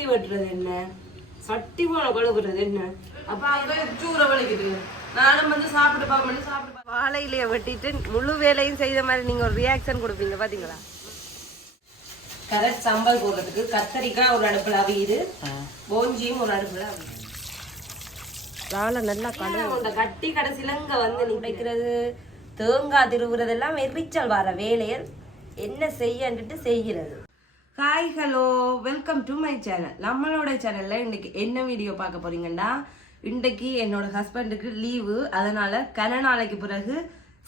இறைச்சி வெட்டுறது என்ன? சட்டி போன கழுவுறது என்ன? அப்ப அங்க சூற வலிக்குது. நானும் வந்து சாப்பிட்டு பார்க்கணும் சாப்பிட்டு வாழை இலைய வெட்டிட்டு முழு வேலையும் செய்த மாதிரி நீங்க ஒரு ரியாக்ஷன் கொடுப்பீங்க பாத்தீங்களா? கரெக்ட் சம்பல் போடுறதுக்கு கத்தரிக்காய் ஒரு அடுப்புல அவியுது. போஞ்சியும் ஒரு அடுப்புல அவியுது. வாழை நல்லா கழுவு. இந்த கட்டி கடைசியில இங்க வந்து நினைக்கிறது தேங்காய் திருவுறதெல்லாம் எரிச்சல் வர வேலையில் என்ன செய்யன்ட்டு செய்கிறது. Hi hello welcome to my channel நம்மளோட சேனல்ல இன்னைக்கு என்ன வீடியோ பார்க்க போறீங்கன்னா இன்றைக்கு என்னோட ஹஸ்பண்டுக்கு லீவு அதனால கன நாளைக்கு பிறகு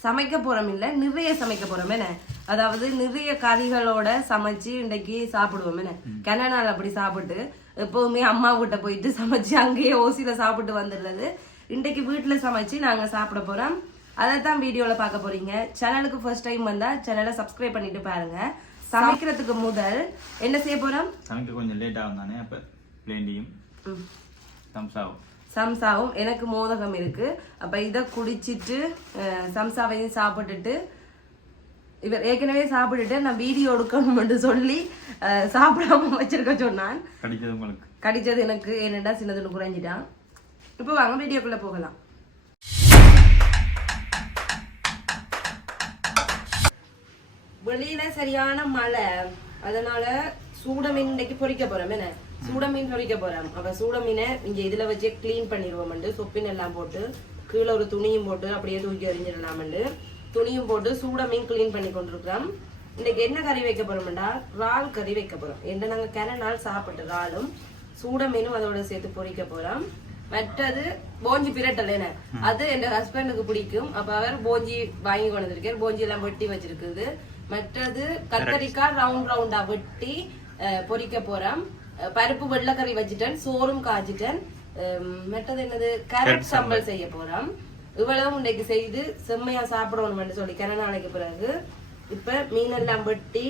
சமைக்க போறோம் இல்ல நிறைய சமைக்க போறோம் என்ன? அதாவது நிறைய கறிகளோட சமைச்சு இன்றைக்கு சாப்பிடுவோம் என்ன? கன நாள் அப்படி சாப்பிட்டு எப்பவுமே அம்மா வீட்டை போயிட்டு சமைச்சு அங்கேயே ஓசியில சாப்பிட்டு வந்துடுறது. இன்றைக்கு வீட்டுல சமைச்சு நாங்க சாப்பிட போறோம். அதை தான் வீடியோல பார்க்க போறீங்க. சேனலுக்கு ஃபர்ஸ்ட் டைம் வந்தா சேனலை சப்ஸ்கிரைப் பண்ணிட்டு பாருங்க. சமைக்கிறதுக்கு முதல் என்ன செய்ய போறோம்? சமைக்க கொஞ்சம் லேட் ஆகும் தானே அப்போ பிளேண்டியும் சம்சாவும் சம்சாவும் எனக்கு மோதகம் இருக்கு. அப்ப இதை குடிச்சிட்டு சம்சாவையும் சாப்பிட்டுட்டு இவர் ஏற்கனவே சாப்பிட்டுட்டு நான் வீடியோ எடுக்கணும்னு சொல்லி சாப்பிடாம வச்சிருக்க சொன்னான். கடிச்சது உங்களுக்கு? கடிச்சது எனக்கு என்னடா சின்னதுன்னு குறைஞ்சிட்டான் இப்போ வாங்க வீடியோக்குள்ள போகலாம். வெளியில சரியான மழை அதனால சூட மீன் இன்னைக்கு பொரிக்க போறோம். என்ன? சூட மீன் பொரிக்க போறோம். அப்ப சூட மீனை இங்க இதுல வச்சே க்ளீன் பண்ணிடுவோம் சொப்பின் எல்லாம் போட்டு கீழே ஒரு துணியும் போட்டு அப்படியே தூக்கி எறிஞ்சிடலாம் துணியும் போட்டு சூட மீன் க்ளீன் பண்ணி கொண்டிருக்கிறோம். இன்னைக்கு என்ன கறி வைக்க போறோம்டா? இறால் கறி வைக்க போறோம். என்ன நாங்க கிள நாள் சாப்பிட்டு இறாலும் சூட மீனும் அதோட சேர்த்து பொரிக்க போறோம். மற்றது போஞ்சி பிரட்டல் என்ன? அது என் ஹஸ்பண்டுக்கு பிடிக்கும். அப்ப அவர் போஞ்சி வாங்கி கொண்டு வந்திருக்கார். போஞ்சி எல்லாம் வெட்டி வச்சிருக்குது. மற்றது கத்தரிக்காய் ரவுண்ட் ரவுண்டா வெட்டி அஹ், பொரிக்க போறோம். பருப்பு வெள்ளைக்கறி வச்சுட்டேன் சோறும் காய்ச்சிட்டேன். மற்றது என்னது? கேரட் சம்பல் செய்ய போறோம். இவ்வளவும் இன்னைக்கு செய்து செம்மையா சாப்பிடணும்னு சொல்லி கிண நாளைக்கு பிறகு இப்ப மீனெல்லாம் வெட்டி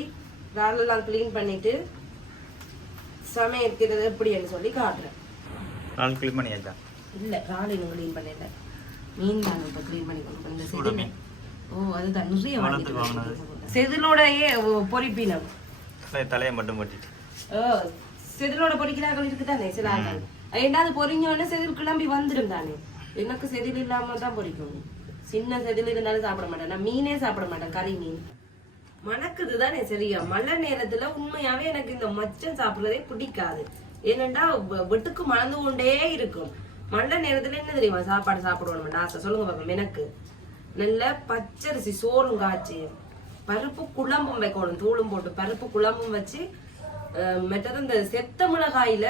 இறாலெல்லாம் க்ளீன் பண்ணிட்டு சமைக்கிறது எப்படின்னு சொல்லி காட்டுறேன். நாள் கிளீன் பண்ணியாச்சா? இல்ல இறால் இன்னும் க்ளீன் பண்ணல. மீன் தான் இப்ப க்ளீன் பண்ணி கொடுப்பேன். ஓ அதுதான். நிறைய வாங்கிட்டு. செதிலோடயே தலை- தலையை மட்டும் செதிலோட பொரிக்கிறார்கள் இருக்குதானே சில ஆட்கள் ஏண்டாவது பொரிஞ்சோடனே செதில் கிளம்பி வந்துடும் தானே? எனக்கு செதில் இல்லாம தான் பொரிக்கும் சின்ன செதில் இருந்தாலும் சாப்பிட மாட்டேன். நான் மீனே சாப்பிட மாட்டேன் கறி மீன். மணக்குது தானே சரியா? மழை நேரத்துல உண்மையாவே எனக்கு இந்த மச்சம் சாப்பிடுறதே பிடிக்காது. வெ- வெட்டுக்கு மணந்து கொண்டே இருக்கும். மழை நேரத்துல என்ன தெரியுமா சாப்பாடு சாப்பிடணும் ஆசை? சொல்லுங்க பாப்போம் எனக்கு. நல்ல பச்சரிசி சோறும் காய்ச்சி. பருப்பு குழம்பும் வைக்கணும் தூளும் போட்டு பருப்பு குழம்பும் வச்சு அஹ், மற்றது இந்த செத்த மிளகாயில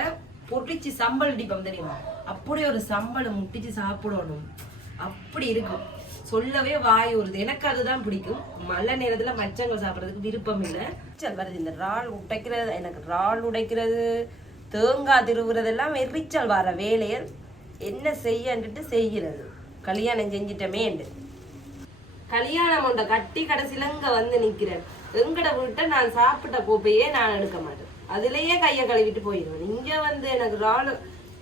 பொட்டிச்சு சம்பல் அடிப்போம் தெரியுமா? அப்படி ஒரு சம்பளை முட்டிச்சு சாப்பிடணும். அப்படி இருக்கும் சொல்லவே வாய் வருது எனக்கு அதுதான் பிடிக்கும். மழை நேரத்துல மச்சங்கள் சாப்பிட்றதுக்கு விருப்பம் இல்லை. வருது. இந்த இறால் உடைக்கிறது எனக்கு இறால் உடைக்கிறது தேங்காய் திருவுறதெல்லாம் எரிச்சல் வர வேலையை என்ன செய்யன்ட்டு செய்கிறது. கல்யாணம் செஞ்சிட்டமேண்டு. கல்யாணம் உண்ட கட்டி கடைசியில இங்க வந்து நிக்கிறேன். எங்கட வீட்டை நான் சாப்பிட்ட கோப்பையே நான் எடுக்க மாட்டேன். அதுலயே கையை கழுவிட்டு போயிடுவேன். இங்க வந்து எனக்கு இறால்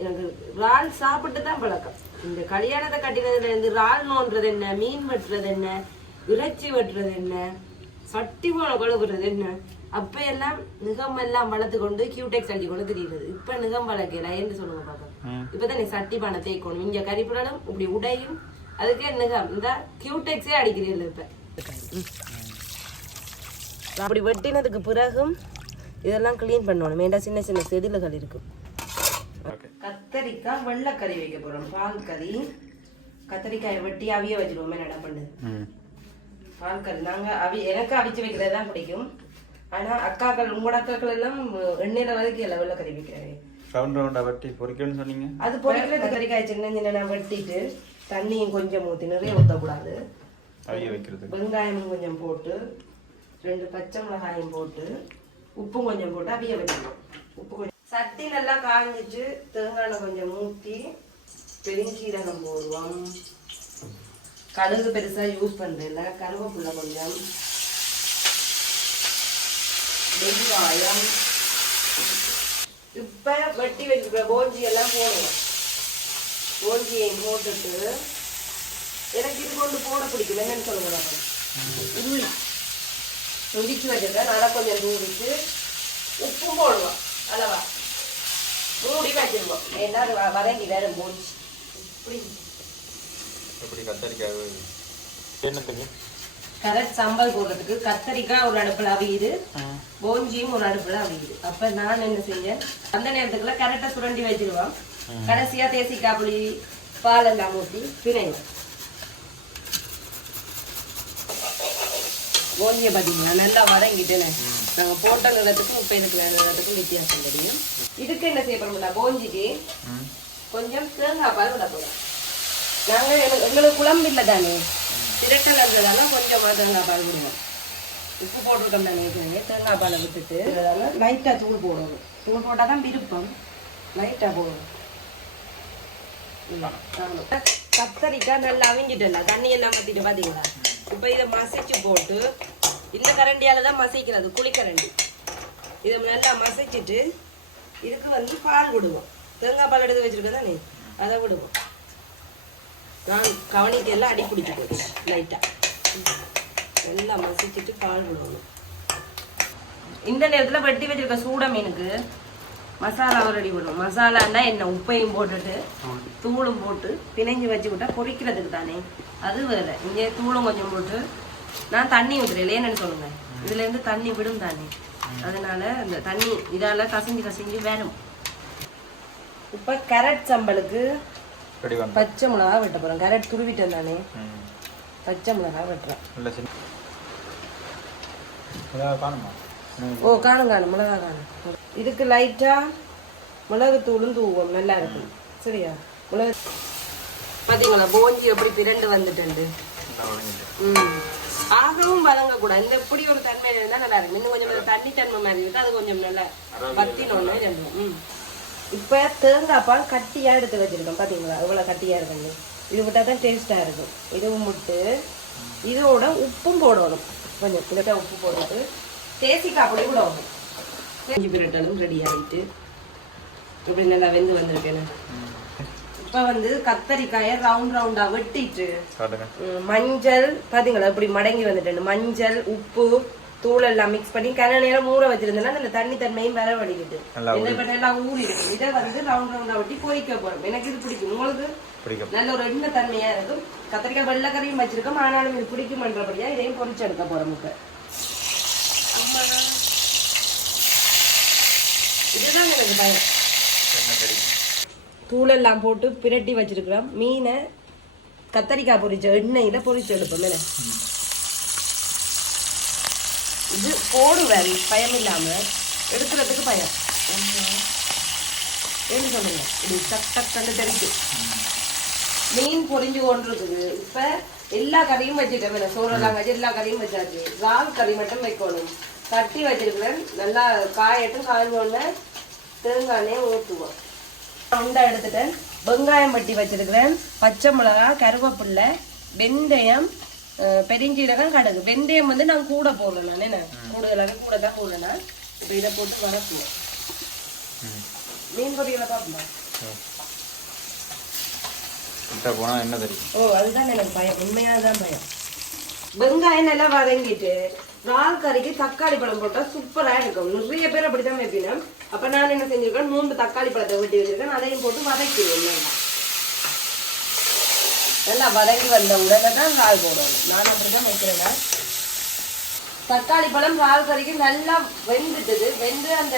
எனக்கு இறால் சாப்பிட்டு தான் பழக்கம். இந்த கல்யாணத்தை கட்டினதுல இருந்து இறால் நோண்டுறது என்ன? மீன் வெட்டுறது என்ன? இறைச்சி வெட்டுறது என்ன? சட்டி போன கழுவுறது என்ன? அப்ப எல்லாம் நிகம் எல்லாம் வளர்த்து கொண்டு கியூடெக்ஸ் அள்ளி கொண்டு தெரியுது இப்ப நிகம் வளர்க்கல என்று சொல்லுங்க பாப்பா இப்பதான் நீ சட்டி பானை தேய்க்கணும். இங்க கறிப்புடலும் இப்படி உடையும் அதுக்கு என்னங்க இந்த கியூடெக்ஸே அடிக்கிறீர்கள் இப்ப. அப்படி வெட்டினதுக்கு பிறகும் இதெல்லாம் க்ளீன் பண்ணணும். ஏண்டா சின்ன சின்ன செதில்கள் இருக்கும் கத்தரிக்காய் வெள்ளைக்கறி வைக்க போறோம். பால் கறி கத்தரிக்காயை வெட்டி அவிய வச்சிருவோமே நட பண்ணுது ம். பால் கறி நாங்க அவி எனக்கு அவிச்சு வைக்கிறது தான் பிடிக்கும். ஆனா அக்காக்கள் உங்களோட அக்காக்கள் எல்லாம் எண்ணெயில வதக்கி வெள்ளைக்கறி வைக்கிறேன் ரவுண்ட் ரவுண்டாக வெட்டி பொரிக்கணும்னு சொன்னீங்க? அது பொரிக்கிறது கத்திரிக்காய் சின்ன சின்ன வெட்டிட்டு தண்ணியும் கொஞ்சம் ஊத்தி நிறைய ஊற்றக்கூடாது வெங்காயமும் கொஞ்சம் போட்டு ரெண்டு பச்சை மிளகாயும் போட்டு உப்பும் கொஞ்சம் போட்டு அவிய வைக்கணும். உப்பு கொஞ்சம் சட்டி நல்லா காஞ்சிட்டு தேங்காய் கொஞ்சம் ஊற்றி பெருஞ்சீரகம் போடுவோம். கடுகு பெருசா யூஸ் பண்றதில்ல கருவேப்பிலை கொஞ்சம் வெங்காயம். இப்ப வெட்டி வச்சுக்கிற கோஞ்சி எல்லாம் போடுவோம். கோஞ்சியையும் போட்டுட்டு எனக்கு இது கொண்டு போட பிடிக்கும் என்னன்னு சொல்லுங்க துடிச்சு வச்சிருக்கேன் நல்லா கொஞ்சம் தூவிட்டு உப்பும் போடுவோம் அளவா. வச்சிருக்கோம் ஏன்னா அது வ- வதங்கி வேற போச்சு இப்படி. எப்படி கத்தரிக்காய் என்னத்துக்கு? கரட் சாம்பார் போடுறதுக்கு கத்தரிக்காய் ஒரு அடுப்புல அவியுது. போஞ்சியும் ஒரு அடுப்புல அவியுது. அப்ப நான் என்ன செஞ்சேன் அந்த நேரத்துக்குள்ள கரெக்டா சுரண்டி வச்சிருவோம். கடைசியா தேசிக்காய் புளி பால் எல்லாம் ஊற்றி பிணைங்க. போஞ்சியை பார்த்தீங்களா நல்லா வதங்கிட்டேனே. நாங்க போட்ட நிலத்துக்கும் இப்போ இதுக்கு வேற நிலத்துக்கும் வித்தியாசம் தெரியும். இதுக்கு என்ன செய்ய போறோம்ல போஞ்சிக்கு கொஞ்சம் தேங்காய் பால் விட போறோம். நாங்க எங்க- எங்களுக்கு குழம்பு இல்லை தானே. திரட்டல் இருந்ததால கொஞ்சம் தேங்காய் பால் விடுவோம் உப்பு போட்டிருக்கோம் தானே தேங்காய் பாலை விட்டுட்டு லைட்டாக தூள் போடணும். தூள் போட்டால் தான் விருப்பம் லைட்டாக போடணும். கத்தரிக்காய் நல்லா அவிஞ்சிட்டல தண்ணி எல்லாம் ஊற்றிட்டு பார்த்தீங்களா இப்போ இதை மசிச்சு போட்டு இந்த கரண்டியால தான் மசிக்கிறது குளிக்கரண்டி. இதை நல்லா மசிச்சுட்டு இதுக்கு வந்து பால் விடுவோம். தேங்காய் பால் எடுத்து வச்சிருக்கேன் தானே? அதை விடுவோம். நான் கவனிக்கு எல்லாம் அடி பிடிச்சி போச்சு லைட்டாக நல்லா மசிச்சுட்டு பால் விடுவோம். இந்த நேரத்தில் வெட்டி வச்சிருக்க சூட மீனுக்கு மசாலா ரெடி பண்ணுவோம் மசாலான்னா என்ன? உப்பையும் போட்டுட்டு தூளும் போட்டு பிணைஞ்சு வச்சு விட்டா பொரிக்கிறதுக்கு தானே. அது வேற. இங்கே தூளும் கொஞ்சம் போட்டு நான் தண்ணி ஊற்றுறேன் என்னன்னு சொல்லுங்க. இதுல இருந்து தண்ணி விடும் தானே. அதனால இந்த தண்ணி இதால கசிஞ்சு கசிஞ்சு வேணும். இப்ப கேரட் வந்து பச்சை மிளகா வெட்ட போறோம். கேரட் துருவிட்டேன் தானே. பச்சை மிளகா வெட்டுறேன். ஓ காணும் காணும். மிளகா காணும். இதுக்கு லைட்டா மிளகு தூளும் தூவும் நல்லா இருக்கும் சரியா? மிளகு பாத்தீங்களா போஞ்சி எப்படி பிரண்டு வந்துட்டு ம். ஆகவும் கூட இந்த இப்படி ஒரு தன்மை இருந்தா நல்லா இருக்கும் இன்னும் கொஞ்சம் தண்ணி தன்மை மாதிரி இருக்கு அது கொஞ்சம் நல்லா பத்தினோன்னு ரெண்டும் ம். இப்போ தேங்காய் பால் கட்டியா எடுத்து வச்சிருக்கோம். பாத்தீங்களா? இவ்வளவு கட்டியா இருக்குன்னு. இது விட்டா தான் டேஸ்டா இருக்கும். இதுவும் விட்டு இதோட உப்பும் போடணும். கொஞ்சம் கிட்ட உப்பு போட்டுட்டு தேசிக்காய் பொடி கூட வரும் இஞ்சி பிரட்டலும் ரெடி ஆயிட்டு. இப்படி நல்லா வெந்து வந்திருக்கேன் இப்போ வந்து கத்தரிக்காயை ரவுண்ட் ரவுண்டா வெட்டிட்டு மஞ்சள் பாத்தீங்களா? இப்படி மடங்கி வந்துட்டேன். மஞ்சள் உப்பு தூள் எல்லாம் மிக்ஸ் பண்ணி கன நேரம் ஊற வச்சிருந்தேன்னா அந்த தண்ணி தன்மையும் வர வடிக்குது இதை நல்லா ஊறி இருக்கு இதை வந்து ரவுண்ட் ரவுண்டா வெட்டி பொரிக்க போறோம். எனக்கு இது பிடிக்கும். உங்களுக்கு? நல்ல ஒரு எண்ணெய் தன்மையா இருக்கும். கத்திரிக்காய் வெள்ளைக்கறியும் வச்சிருக்கோம். ஆனாலும் இது பிடிக்குமன்றபடியா இதையும் பொரிச்சு எடுக்க போறோம் இப்ப அம்மா. இதுதான் எனக்கு பயம் தூளெல்லாம் போட்டு பிரட்டி வச்சிருக்கிறோம். மீனை கத்தரிக்காய் பொரிச்ச எண்ணெயில பொரிச்சு எடுப்போம் மேல இது போடுவேன் பயம் இல்லாம. எடுக்கிறதுக்கு பயம். என்ன சொல்லுங்க? இப்படி டக் டக் கண்டு தெரிக்கும் மீன் பொரிஞ்சு கொண்டிருக்குது. இப்ப எல்லா கறியும் வச்சுட்டேன் சோறெல்லாம் வச்சு எல்லா கறியும் வச்சாச்சு. இறால் கறி மட்டும் வைக்கணும். கட்டி வச்சிருக்கிறேன். நல்லா காயட்டும் காய்ஞ்ச உடனே தேங்காயே ஊற்றுவோம். உண்டை எடுத்துட்டேன். வெங்காயம் வட்டி வச்சிருக்கிறேன். பச்சை மிளகா கருவேப்பில்லை வெந்தயம் பெருஞ்சீரகம் கடுகு. வெந்தயம் வந்து நான் கூட போடுறேன் நான். என்ன? கூடுதலாக கூட தான் போடுறேன் இப்போ இதை போட்டு வதக்குவோம். ம். மீன் பொரியலை கிட்ட போனால் என்ன தெரியும்? ஓ அதுதான் எனக்கு பயம். உண்மையானதான் பயம். வெங்காயம் நல்லா வதங்கிட்டு இறால் கறிக்கு தக்காளி பழம் போட்டால் சூப்பராக இருக்கும். நிறைய பேர் அப்படித்தான் வைப்பினா அப்போ நான் என்ன செஞ்சுருக்கேன்? மூன்று தக்காளி பழத்தை வெட்டி வச்சிருக்கேன். அதையும் போட்டு வதக்கிடுவேன் நல்லா நல்லா வதங்கி வந்த உடனே தான் இறால் போடணும். நான் அப்படிதான் வைக்கிறேன் தக்காளி பழம் இறால் கறிக்கு நல்லா வெந்துட்டுது. வெந்து அந்த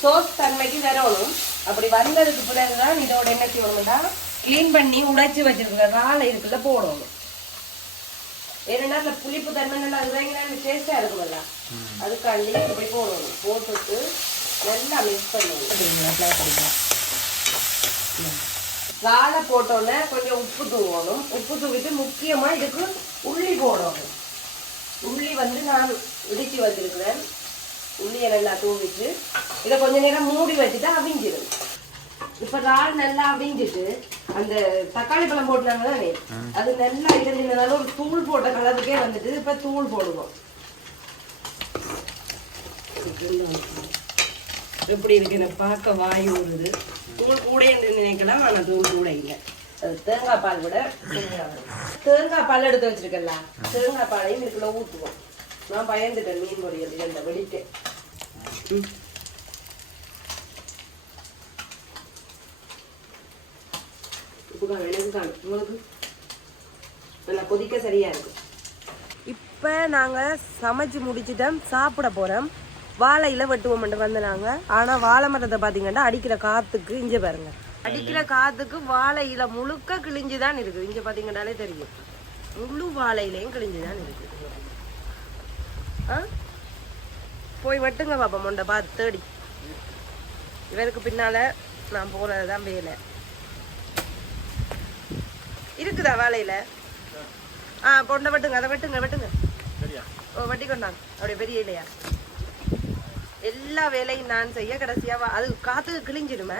சோஸ் தன்மைக்கு வரணும். அப்படி வந்ததுக்கு பிறகு தான் இதோட என்ன செய்யணும்னா க்ளீன் பண்ணி உடைச்சி வச்சிருக்கிற இறால் இருக்குல்ல போடணும். ஏன்னா அந்த புளிப்பு தன்மை நல்லா இறங்கினா டேஸ்டா இருக்கும்ல அதுக்காண்டி இப்படி போடணும். போட்டுட்டு நல்லா மிக்ஸ் பண்ணிக்கலாம் இறாலை போட்டோன்னே கொஞ்சம் உப்பு தூவணும். உப்பு தூவிட்டு முக்கியமா இதுக்கு உள்ளி போடணும். உள்ளி வந்து நான் இடிச்சு வச்சிருக்கிறேன். உள்ளியை நல்லா தூவிட்டு இதை கொஞ்ச நேரம் மூடி வச்சுட்டு அவிஞ்சிடும் இப்ப இறால் நல்லா அவிஞ்சிட்டு அந்த தக்காளி பழம் போட்டாங்க தானே அது நல்லா இருந்ததுனால ஒரு தூள் போட்ட கலருக்கே வந்துட்டு இப்ப தூள் போடுவோம். எப்படி இருக்கு? எனக்கு பார்க்க வாய் ஊறுது. தூள் கூட என்று நினைக்கலாம் ஆனா தூள் கூட இல்லை. அது தேங்காய் பால் விட. தேங்காய் பால். எடுத்து வச்சிருக்கல தேங்காய் பாலையும் இதுக்குள்ள ஊற்றுவோம் நான் பயந்துட்டேன் மீன் பொரியல் இந்த வெடிக்க உப்பு காணும் எனக்கு காணும் உங்களுக்கு? நல்லா கொதிக்க சரியா இருக்கு. இப்போ நாங்கள் சமைச்சு முடிச்சுட்டோம் சாப்பிட போகிறோம் வாழையில் வெட்டுவோம் வந்து நாங்கள் ஆனால் வாழை மரத்தை பார்த்தீங்கன்னா அடிக்கிற காற்றுக்கு இங்கே பாருங்க. அடிக்கிற காற்றுக்கு வாழையில் முழுக்க கிழிஞ்சு தான் இருக்குது இங்கே பார்த்தீங்கன்னாலே தெரியும். முழு வாழையிலையும் கிழிஞ்சு தான் இருக்குது ஆ? போய் வெட்டுங்க பாப்பா மொண்டை பார்த்து தேடி. இவருக்கு பின்னால் நான் போகிறது தான் வேலை. இருக்குதா வாழையில? ஆ கொண்ட வெட்டுங்க அதை வெட்டுங்க வெட்டுங்க. ஓ வட்டி கொண்டாங்க. அப்படியே பெரிய இல்லையா எல்லா வேலையும் நான் செய்ய கடைசியா வா- அது காத்துக்கு கிழிஞ்சிடுமே.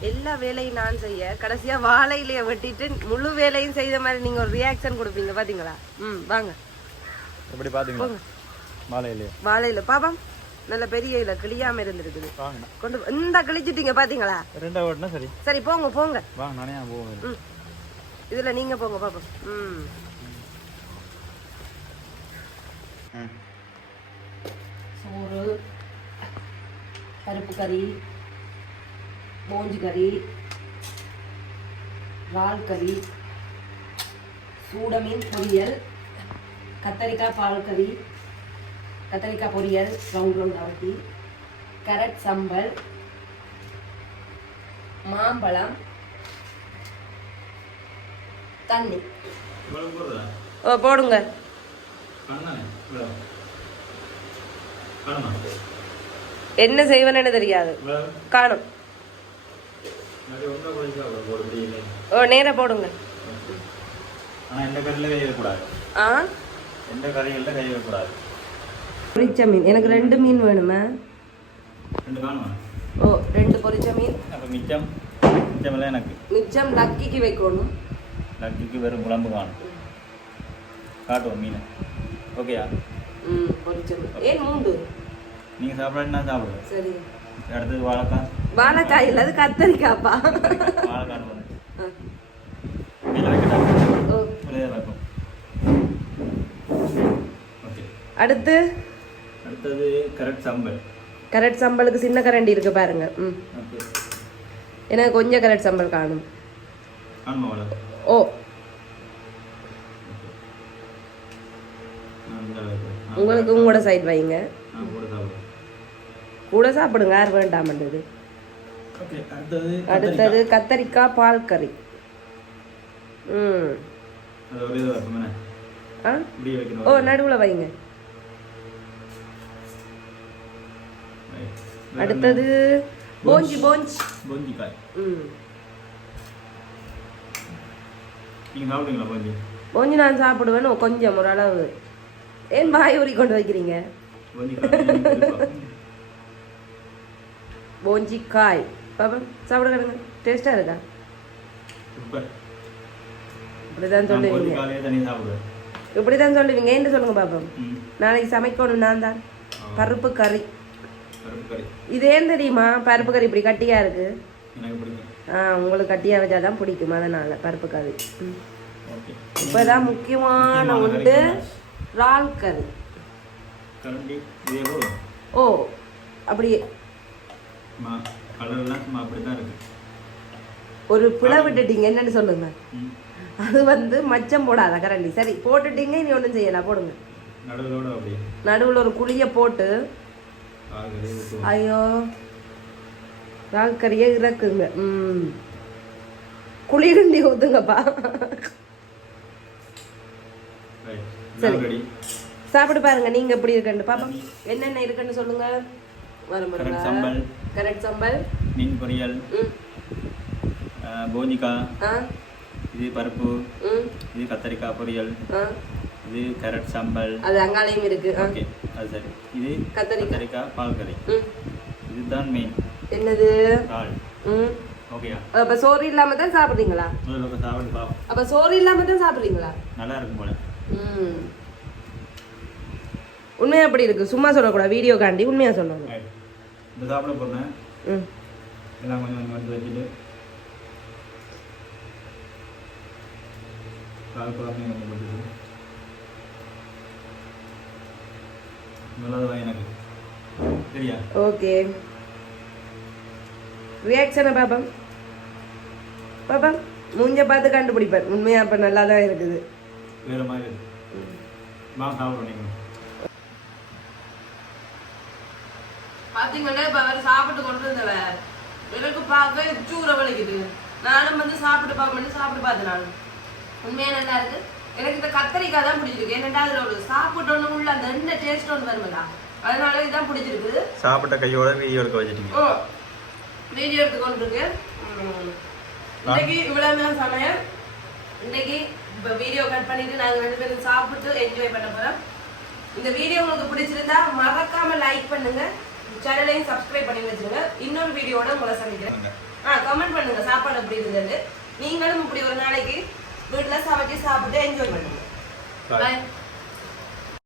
எல்லா வேலையும் நான் செய்ய கடைசியா வாழையிலைய வெட்டிட்டு முழு வேலையும் செய்த மாதிரி நீங்க ஒரு ரியாக்ஷன் கொடுப்பீங்க பாத்தீங்களா? ம் வாங்க. எப்படி பார்த்தீங்களா மாலை இல்லையா வாழையில பாப்பம் நல்ல பெரிய இல கிளியாம இருந்திருக்குது. கொண்டு இந்த கிழிச்சிட்டீங்க பாத்தீங்களா? ரெண்டா ஓட்டுனா சரி. சரி போங்க போங்க. வாங்க நானே போவேன். ம். இதுல நீங்க போங்க பாப்போம். ம். சோறு பருப்பு கறி போஞ்சு கறி இறால் கறி சூடமீன் பொரியல் கத்தரிக்காய் பால் கறி கத்தரிக்காய் பொரியல் ரவுண்ட் ரவுண்ட் அவட்டி கேரட் சம்பல் மாம்பழம் தண்ணி. ஓ போடுங்க. என்ன செய்வேன்னு தெரியாது. காணும். ஓ நேரா போடுங்க. ஆ? பொரிச்ச மீன். எனக்கு ரெண்டு மீன் வேணுமா. ஓ ரெண்டு பொரிச்ச மீன். மிச்சம் மிச்சமெல்லாம் எனக்கு. மிச்சம் லக்கிக்கு வைக்கணும். லக்கிக்கு வெறும் குழம்பு காணும். காட்டுவோம் மீன். ஓகேயா ஏன் மூண்டு. நீங்கள் சாப்பிடாட்டி நான் சாப்பிடுவேன் சரி. அடுத்தது வாழைக்காய். வாழைக்காய் இல்லை அது கத்தரிக்காப்பா? வாழைக்காய் வந்து அடுத்து? அடுத்தது கரெக்ட் சம்பல். கரட் சம்பளுக்கு சின்ன கரண்டி இருக்கு பாருங்க. ம். எனக்கு கொஞ்சம் கரட் சம்பல் காணும். வாழை ஓ. உங்களுக்கு உங்களோட சைடு வைங்க. கூட சாப்பிடுங்க யார் வேண்டாமன்றது. அடுத்தது கத்தரிக்காய் பால் கறி. ம். ஓ நடுவில் வைங்க. அடுத்தது போஞ்சி போஞ்ச். பொஞ்சிக்காய். ம். நீங்கள் சாப்பிடுங்களா பொஞ்சி போஞ்சி நான் சாப்பிடுவேன் கொஞ்சம் ஒரு அளவு. ஏன் வாய் ஊறி கொண்டு வைக்கிறீங்க? போஞ்சி காய் பாப்பா சாப்பிடுங்க டேஸ்டா இருக்கா? சூப்பர். இப்படிதான் சொல்லுவீங்க. இப்படிதான் சொல்லுவீங்க. ஏன்னு சொல்லுங்க பாப்பா? ம். நாளைக்கு சமைக்கணும் நான் தான். பருப்பு கறி. பருப்பு கறி. இது ஏன் தெரியுமா? பருப்பு கறி இப்படி கட்டியா இருக்கு? உங்களுக்கு கட்டியா வச்சாதான் பிடிக்கும். அதனால பருப்பு கறி. ம். ஓகே. இப்பதான் முக்கியமான ஒன்று. இறால் கறி. ஓ அப்படியே. தான் ஒரு பிழை விட்டுட்டீங்க. என்னன்னு சொல்லுங்க. அது வந்து மச்சம் போடாத கரண்டி. சரி போட்டுட்டீங்க இனி ஒன்றும் செய்யலாம் போடுங்க. நடுவில் ஒரு குழியை போட்டு. ஐயோ. இறால் கறியை இறக்குங்க. ம். ஊத்துங்கப்பா. ரைட் சரி. சாப்பிட்டு பாருங்க நீங்க எப்படி இருக்குன்னு. பாப்பா என்னென்ன இருக்குன்னு சொல்லுங்க. கரெக்ட் சம்பல். கரெக்ட் சம்பல். மீன் பொரியல். ஆ இது பருப்பு. ம். இது கத்தரிக்காய் பொரியல். இது கேரட் சம்பல். அது அங்காலையும் இருக்கு. ஓகே அது சரி. இது கத்தரிக்காய். பால் கறி இதுதான் மெயின் என்னது? ம்? அப்ப சோறு இல்லாம தான் சாப்பிடுறீங்களா? அப்ப சோறு இல்லாம தான் சாப்பிடுறீங்களா? நல்லா இருக்கும் போல. ம். உண்மையா எப்படி இருக்கு? சும்மா சொல்லக்கூடாது. வீடியோ காண்டி உண்மையா சொல்லணும் இந்த சாப்பிட போகிறேன் ம். எல்லாம் கொஞ்சம் கொஞ்சம் எடுத்து வச்சுட்டு. கால் குழம்பையும் கொஞ்சம் போட்டுட்டு நல்லதுதான் எனக்கு. சரியா? ஓகே. ரியாக்ஷனை பாப்பம். பாப்பம். மூஞ்ச பார்த்து கண்டுபிடிப்பேன். உண்மையா அப்ப நல்லா தான் இருக்குது. வேற மாதிரி பாத்தீங்கன்னா இப்ப அவர் சாப்பிட்டு கொண்டு வந்தவர் எனக்கு பார்க்க சூற வலிக்குது. நானும் வந்து சாப்பிட்டு பார்க்கணும்னு சாப்பிட்டு பார்த்தேன் நான். உண்மையா நல்லா இருக்கு? எனக்கு இந்த கத்தரிக்காய் தான் பிடிச்சிருக்கு. ஏன்னா அதுல ஒரு சாப்பிட்டோன்னு உள்ள அந்த எண்ணெய் டேஸ்ட் ஒன்று வருமில்ல அதனால இதுதான் பிடிச்சிருக்கு. சாப்பிட்ட கையோட வீடியோ எடுக்க வச்சுட்டீங்க. ஓ வீடியோ எடுத்து கொண்டிருக்கு. ம். இன்னைக்கு இவ்வளவு தான் சமையல். இன்னைக்கு இப்போ வீடியோ கட் பண்ணிட்டு நாங்க ரெண்டு பேரும் சாப்பிட்டு என்ஜாய் பண்ண போறோம். இந்த வீடியோ உங்களுக்கு பிடிச்சிருந்தா மறக்காம லைக் பண்ணுங்க. சேனலையும் சப்ஸ்கிரைப் பண்ணி வச்சிருங்க. இன்னொரு வீடியோட உங்களை சந்திக்கிறேன். ஆ கமெண்ட் பண்ணுங்க. சாப்பாடு எப்படி இருந்தது? நீங்களும் இப்படி ஒரு நாளைக்கு வீட்டில் சமைச்சு சாப்பிட்டு என்ஜாய் பண்ணுங்க. பாய்